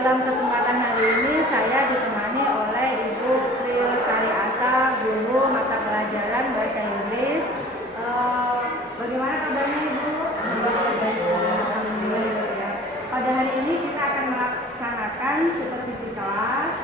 dalam kesempatan hari ini saya ditemani oleh Ibu Tri Lestari Asa, guru mata pelajaran bahasa Inggris. Bagaimana kabarnya Ibu? Alhamdulillah ya. Pada hari ini kita akan melaksanakan supervisi kelas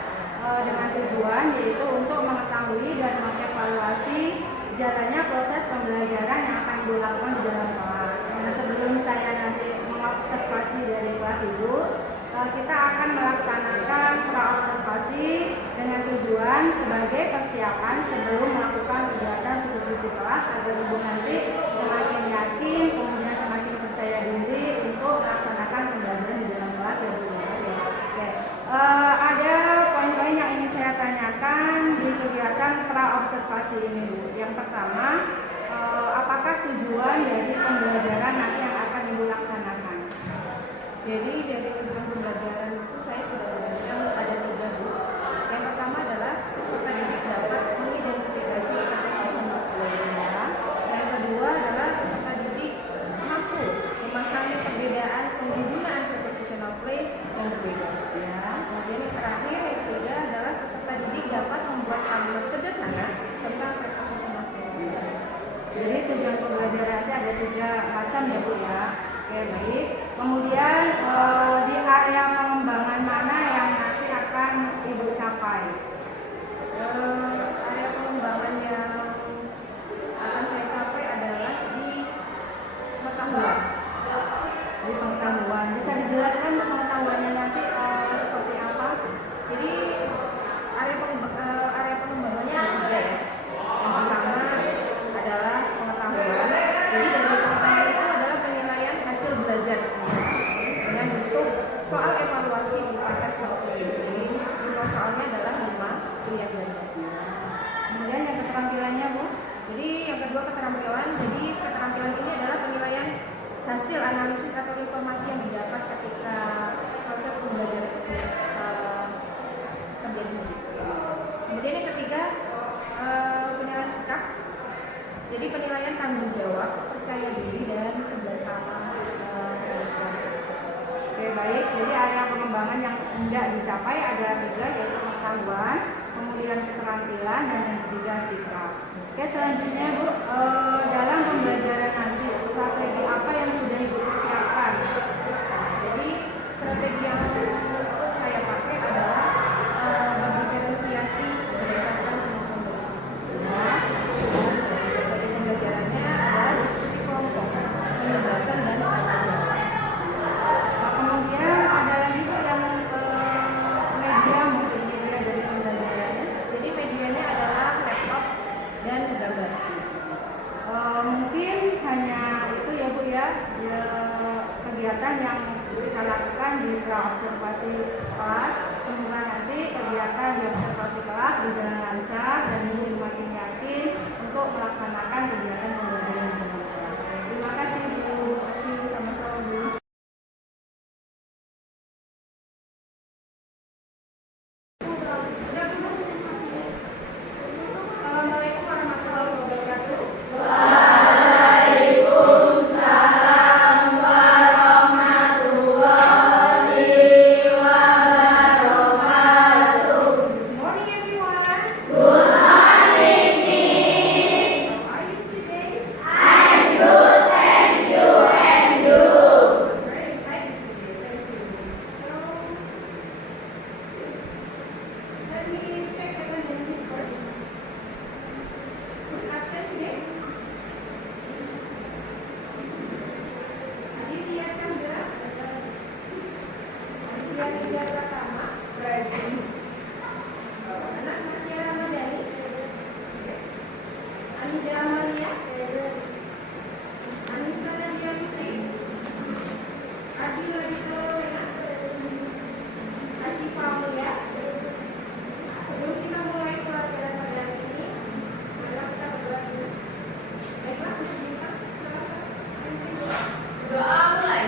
dengan tujuan yaitu untuk mengetahui dan mengevaluasi jalannya proses pembelajaran yang akan dilakukan di dalam kelas. Nah, sebelum saya nanti mengobservasi dari kelas Ibu, kita akan melaksanakan praobservasi dengan tujuan sebagai persiapan sebelum melakukan kegiatan supervisi kelas agar Ibu nanti semakin yakin, kemudian semakin percaya diri untuk melaksanakan pembelajaran di dalam kelas ya Bu. Oke. Ada poin-poin yang ingin saya tanyakan di kegiatan praobservasi ini Bu. Yang pertama, apakah tujuan dari pembelajaran nanti yang akan Ibu laksanakan? Jadi dari tujuan pembelajaran itu saya sudah berikan ada 3 Bu. Yang pertama adalah peserta didik dapat mengidentifikasi profesional place. Yang kedua adalah peserta didik mampu memahami perbedaan penggunaan profesional place yang berbeda. Ya. Kemudian yang terakhir, yang ketiga adalah peserta didik dapat membuat tablet sederhana tentang profesional place. Jadi tujuan pembelajaran ada 3 macam ya Bu ya. Oke, baik. Kemudian di area pengembangan mana yang nanti akan Ibu capai? Area pengembangan yang akan saya capai adalah di pengetahuan. Di pengetahuan. Bisa dijelaskan pengetahuannya nanti seperti apa? Jadi area pengembangannya ada 3 ya. Yang pertama adalah pengetahuan. Jadi dari pengetahuan itu adalah penilaian hasil belajar yang bentuk soal evaluasi di tes ini. Jumlah soalnya adalah 5 pilihan belajar. Kemudian yang keterampilannya Bu? Jadi yang kedua keterampilan. Jadi keterampilan ini adalah penilaian hasil analisis atau informasi yang didapat ketika proses pembelajaran terjadi. Kemudian yang ketiga penilaian sikap. Jadi penilaian tanggung jawab, percaya diri dan kerjasama. Oke, baik. Jadi area pengembangan yang tidak dicapai ada 3 yaitu pengetahuan, kemudian keterampilan dan yang ketiga sikap. Oke, selanjutnya Bu, dalam pembelajaran nanti strategi apa yang sudah Ibu persiapkan? Jadi strategi yang saya pakai adalah berdiferensiasi berdasarkan kemampuan dari siswa. Dari pembelajarannya adalah diskusi kelompok, penugasan dan tanya jawab. Kemudian ada lagi Bu yang media, mungkin media dari pembelajarannya. Jadi medianya adalah laptop dan gambar. Mungkin hanya itu ya Bu ya, kegiatan yang kita lakukan di praobservasi kelas. Semoga nanti kegiatan di observasi kelas berjalan lancar dan Ibu semakin yakin untuk melaksanakan kegiatan pembelajaran di dalam kelas. Terima kasih Bu. Terima kasih, sama-sama Bu. Assalamualaikum warahmatullahi wabarakatuh. Good morning everyone. Good morning, Miss. How are you today? I'm good, thank you. And you? Very excited today. Thank you. So let me check attendance first. Who's absent today? Aditya Chandra. Aditya Tiga Pratama. Rajin. Anak Masya Ramadhani. Anida Amalia. Anissa Nadia Fitri. Adi Raditya Rowena. Asifa Mulia. Sebelum kita mulai pelajaran pada hari ini, marilah kita berdoa dulu. Baiklah, kita silakan. Doa mulai.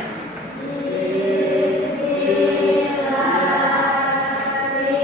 Bismillahirrahmanirrahim.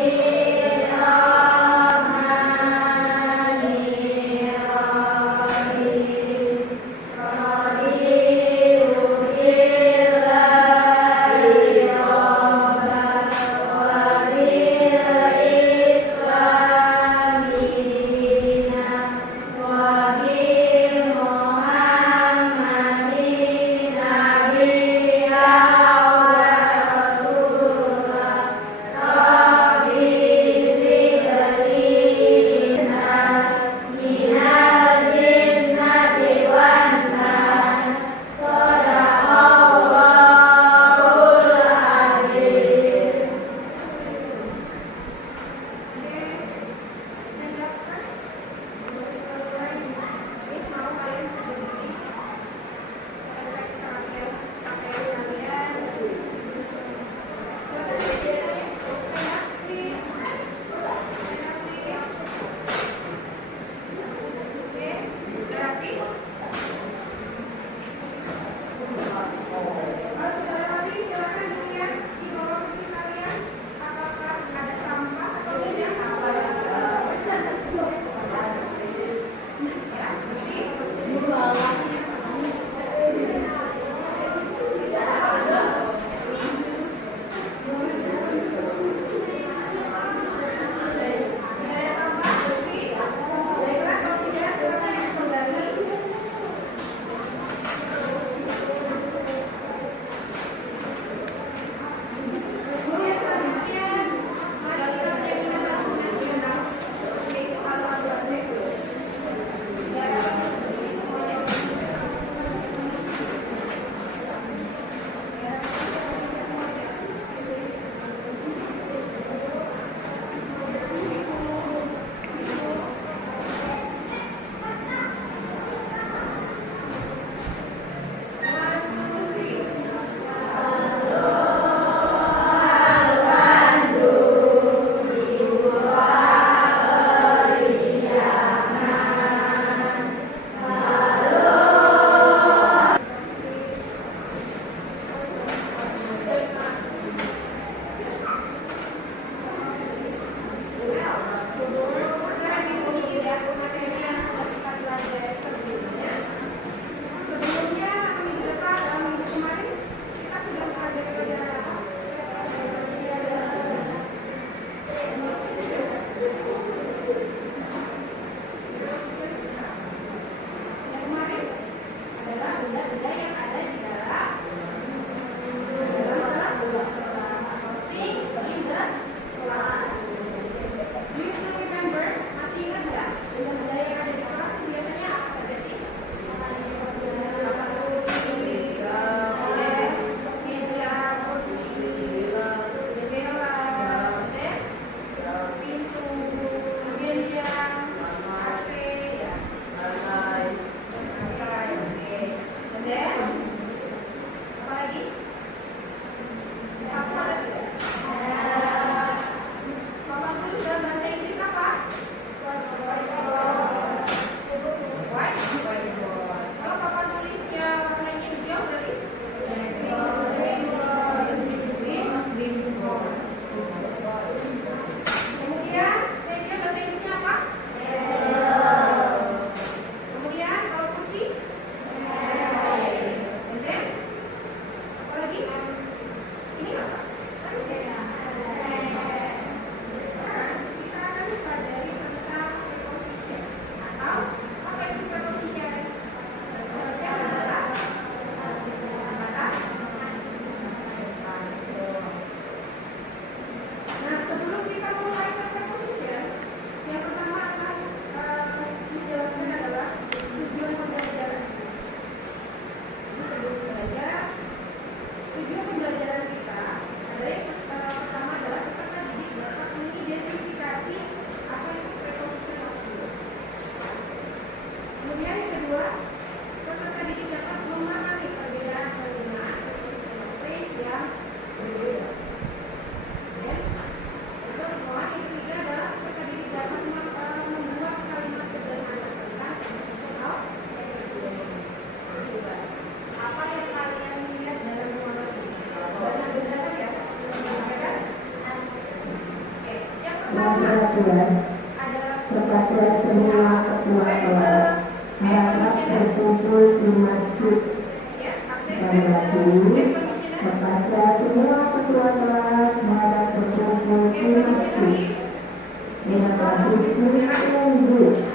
perhatian kepada semua ketua kelas harap berkumpul di masjid. Sekali lagi, kepada semua ketua kelas harap berkumpul di masjid. Terima kasih, tunggu.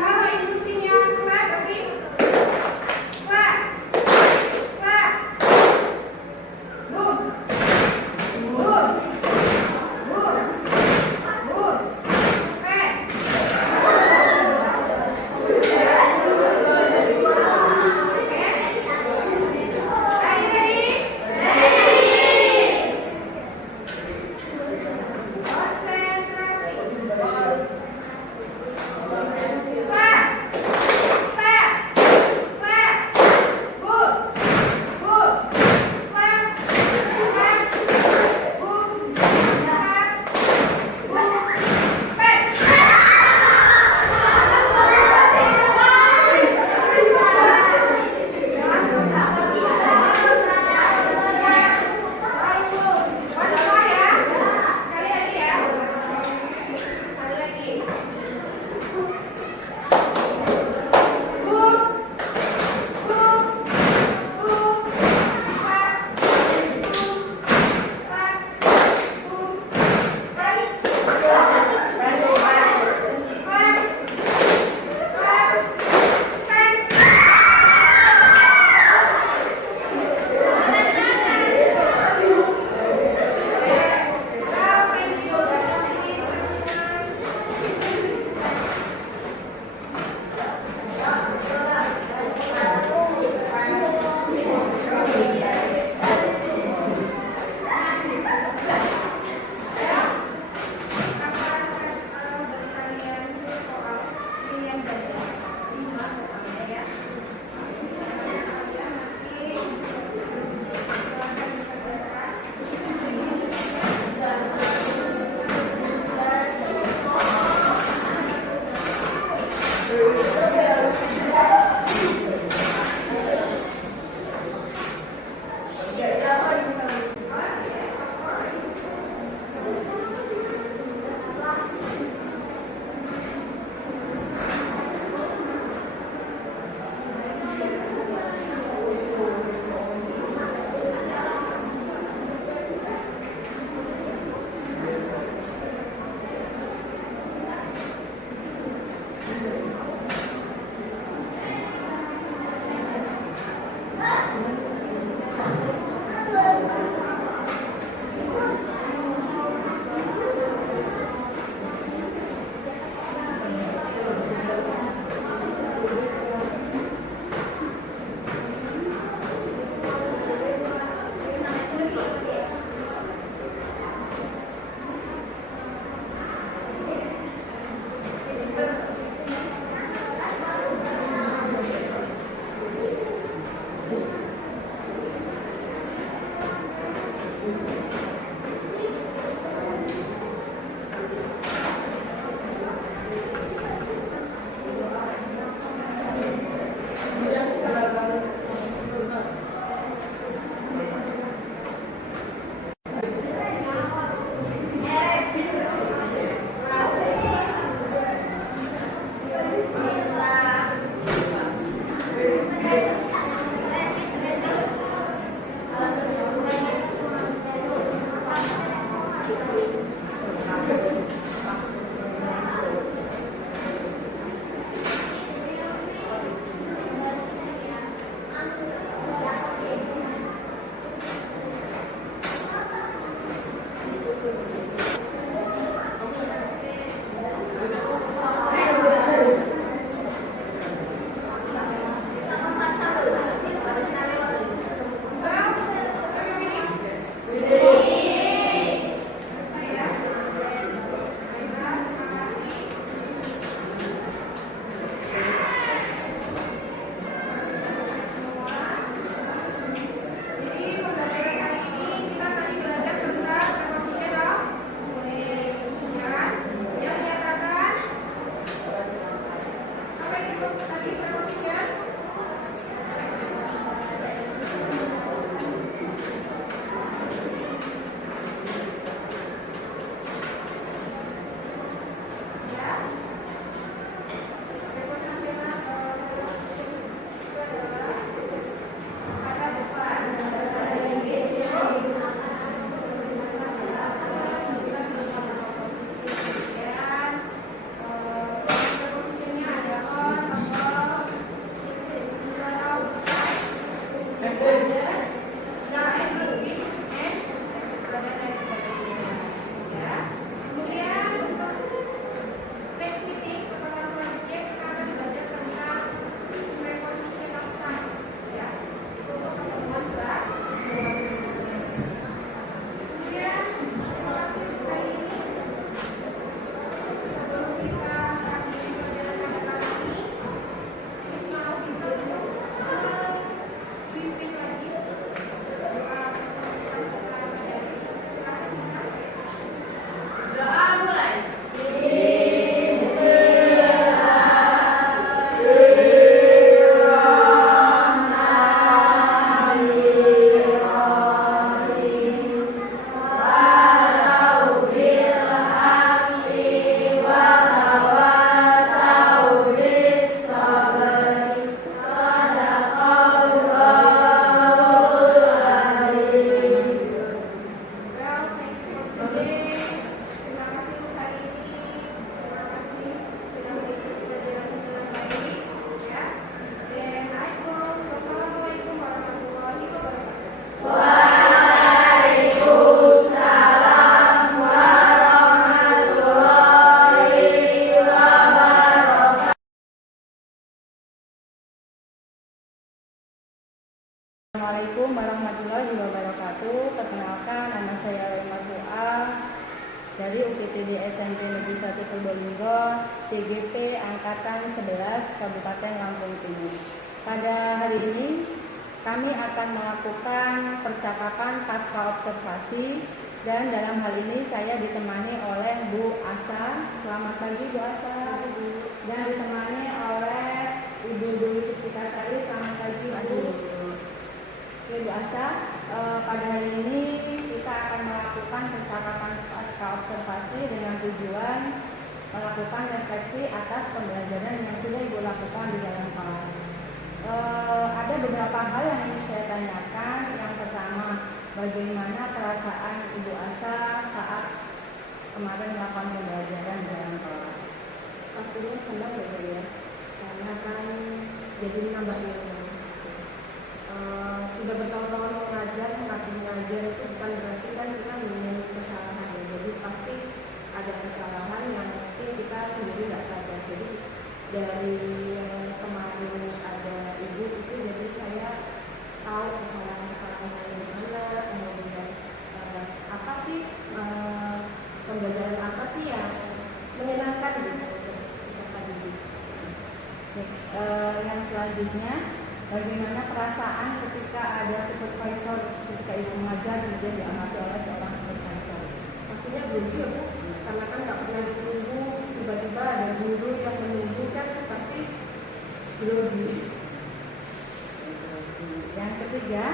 Kalau instruksinya kurang berarti Assalamualaikum warahmatullahi wabarakatuh. Perkenalkan, nama saya Lema dari UPTD SMP Negeri 1 Purbalingga, CGP Angkatan 11 Kabupaten Lampung Timur. Pada hari ini kami akan melakukan percakapan pasca observasi, dan dalam hal ini saya ditemani oleh Bu Asa. Selamat pagi Bu Asa. Dan ditemani oleh Ibu Dwi Puspitasari. Selamat pagi Bu. Bu Asa, pada hari ini kita akan melakukan percakapan pasca observasi dengan tujuan melakukan refleksi atas pembelajaran yang sudah Ibu lakukan di dalam kelas. Ada beberapa hal yang ingin saya tanyakan. Yang pertama, bagaimana perasaan Ibu Asa saat kemarin melakukan pembelajaran di dalam kelas? Pastinya senang ya, karena kan jadi menambah ilmu. Sudah bertahun-tahun mengajar itu bukan berarti kan kita memiliki kesalahan ya. Jadi pasti ada kesalahan yang mungkin kita sendiri nggak sadar. Jadi dari yang kemarin ada ibu itu, jadi saya tahu kesalahan-kesalahan saya di mana, kemudian apa sih pembelajaran apa sih yang menyenangkan gitu untuk peserta didik. Yang selanjutnya, bagaimana perasaan ketika ada supervisor ketika Ibu mengajar kemudian diamati oleh seorang supervisor? Pastinya grogi ya Bu, karena kan nggak pernah ditunggu, tiba-tiba ada guru yang menunggu kan pasti grogi. Yang ketiga,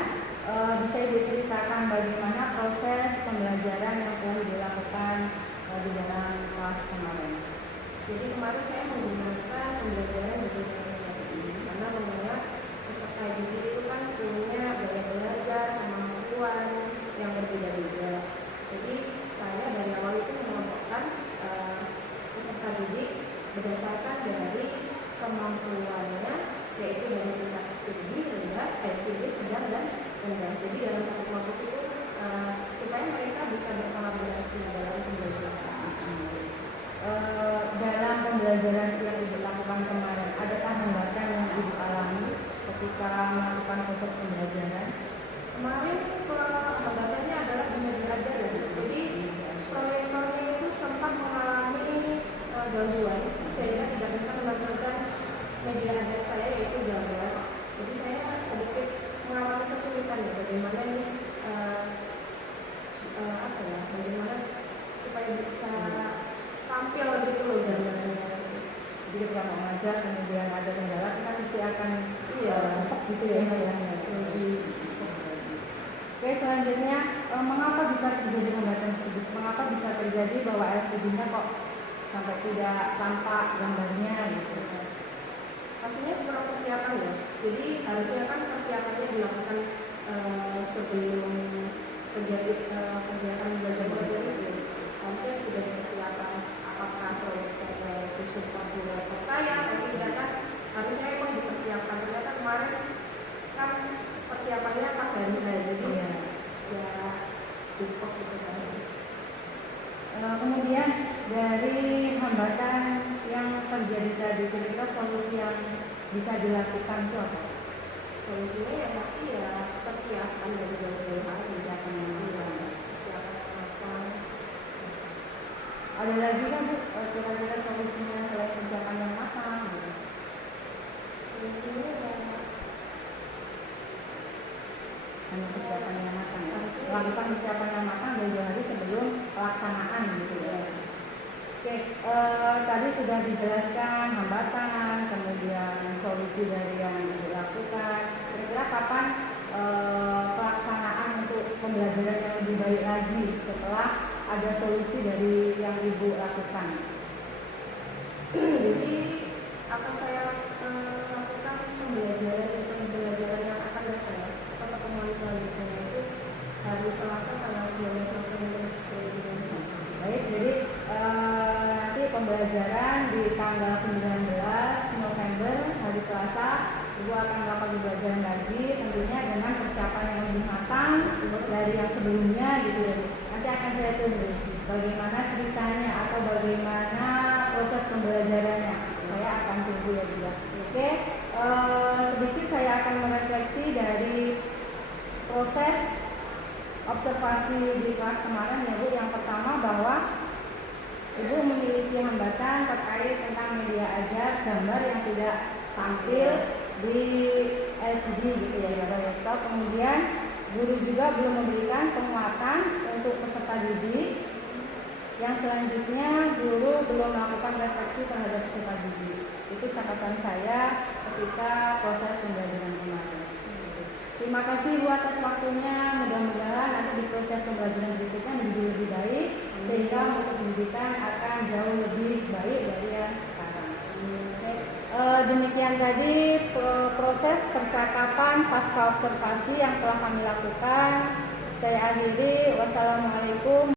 bisa Ibu ceritakan bagaimana proses pembelajaran yang telah dilakukan di dalam kelas kemarin? Jadi kemarin saya menggunakan pembelajaran berbasis karena mengingat peserta didik itu kan punya gaya belajar, kemampuan yang berbeda-beda. Jadi saya dari awal itu mengelompokkan peserta didik berdasarkan dari kemampuannya, yaitu dari tingkat tinggi, rendah, tinggi, sedang, dan rendah. Jadi dalam satu kelompok itu supaya mereka bisa berkolaborasi dalam pembelajaran. Dalam pembelajaran yang Ibu lakukan kemarin, adakah hambatan yang Ibu alami ketika melakukan proses pembelajaran? Kemarin hambatannya adalah dunia belajar ya. Jadi proyektornya itu sempat mengalami gangguan sehingga tidak bisa menampilkan media ajar saya, yaitu gambar. Jadi saya sedikit mengalami kesulitan ya, bagaimana nih bagaimana supaya bisa tampil gitu loh gambarnya. Jadi ketika mengajar kemudian ada kendala, kan mesti akan gitu ya istilahnya. Oke, selanjutnya, mengapa bisa terjadi hambatan tersebut? Mengapa bisa terjadi bahwa LCD-nya kok sampai tidak tampak gambarnya gitu? Pastinya kurang persiapan ya. Jadi harusnya kan persiapannya dilakukan sebelum kegiatan belajar mengajar itu. Harusnya sudah dipersiapkan apakah proyektornya itu support proyektor saya atau tidak kan. Harusnya emang dipersiapkan. Ternyata kemarin kan persiapannya pas hari jadi ya cukup gitu kan. Kemudian dari hambatan yang terjadi tadi, kira-kira solusi yang bisa dilakukan itu apa? Solusinya ya pasti ya persiapan dari jauh-jauh hari, persiapan apa. Ada lagi kan Bu, kira-kira solusinya selain persiapan yang matang gitu? Solusinya ya Hanya persiapan yang matang ya? Lakukan persiapan yang matang jauh-jauh hari sebelum pelaksanaan gitu ya. Oke, tadi sudah dijelaskan hambatan, kemudian solusi dari yang dilakukan. Kira-kira kapan pelaksanaan untuk pembelajaran yang lebih baik lagi setelah ada solusi dari yang Ibu lakukan? Jadi akan saya lakukan pembelajaran yang akan datang atau pertemuan selanjutnya itu hari Selasa tanggal 19 November 2020. Baik, jadi nanti pembelajaran di tanggal 19 November hari Selasa, Ibu akan melakukan pembelajaran lagi, tentunya dengan persiapan yang lebih matang dari yang sebelumnya gitu ya. Nanti akan saya tunggu bagaimana ceritanya atau bagaimana proses pembelajarannya. Saya akan tunggu ya Bu. Oke, sedikit saya akan merefleksi dari observasi di kelas kemarin ya Bu, yang pertama bahwa Ibu memiliki hambatan terkait tentang media ajar gambar yang tidak tampil di LCD gitu ya, pada laptop. Kemudian guru juga belum memberikan penguatan untuk peserta didik. Yang selanjutnya guru belum melakukan refleksi terhadap peserta didik. Itu catatan saya ketika proses pembelajaran kemarin. Terima kasih Bu atas waktunya. Mudah-mudahan nanti di proses pembelajaran berikutnya menjadi lebih baik sehingga mutu pendidikan akan jauh lebih baik dari yang sekarang. Demikian tadi proses percakapan pasca observasi yang telah kami lakukan. Saya akhiri. Wassalamualaikum